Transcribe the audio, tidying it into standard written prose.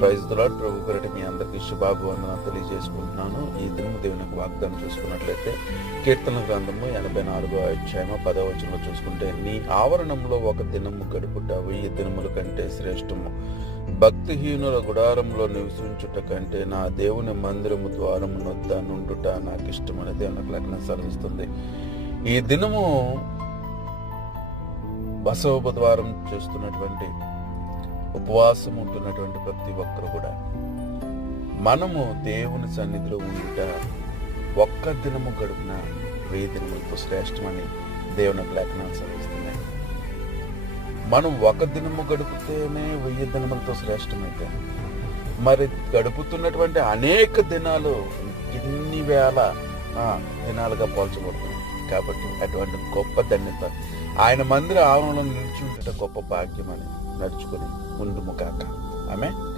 Praise the lord. ప్రభు పేరిట మీ అందరికీ శుభాభివందనాలు తెలియజేసుకుంటున్నాను. ఈ దినము దేవునికి వాగ్దానం చూసుకున్నట్లయితే కీర్తన గ్రంథము 84వ అధ్యాయము 10వ వచనంలో చూసుకుంటే, నీ ఆవరణంలో ఒక దినము గడుపుట 1000 దినముల కంటే శ్రేష్టము. భక్తిహీనుల గుడారంలో నివసించుట కంటే నా దేవుని మందిరము ద్వారము నొద్ద నుండుట నాకు ఇష్టమని దేవునికి లేఖనం సెలవిస్తుంది. ఈ దినము బసవ బుధవారం చేస్తున్నటువంటి ఉపవాసం ఉంటున్నటువంటి ప్రతి ఒక్కరు కూడా మనము దేవుని సన్నిధిలో ఉండుట ఒక్క దినము గడుపున 1000 దినములతో శ్రేష్టమని దేవుని లేఖనాలు సెలవిస్తున్నాయి. మనం ఒక దినము గడిపితేనే 1000 దినములతో శ్రేష్టమైతే మరి గడుపుతున్నటువంటి అనేక దినాలు ఇన్ని వేల దినాలుగా పోల్చబడుతుంది. కాబట్టి అటువంటి గొప్ప ధన్యత ఆయన మందిర ఆవరణలో నిలిచి ఉంటే గొప్ప భాగ్యం అని నడుచుకుని ముందుము కాక. ఆమె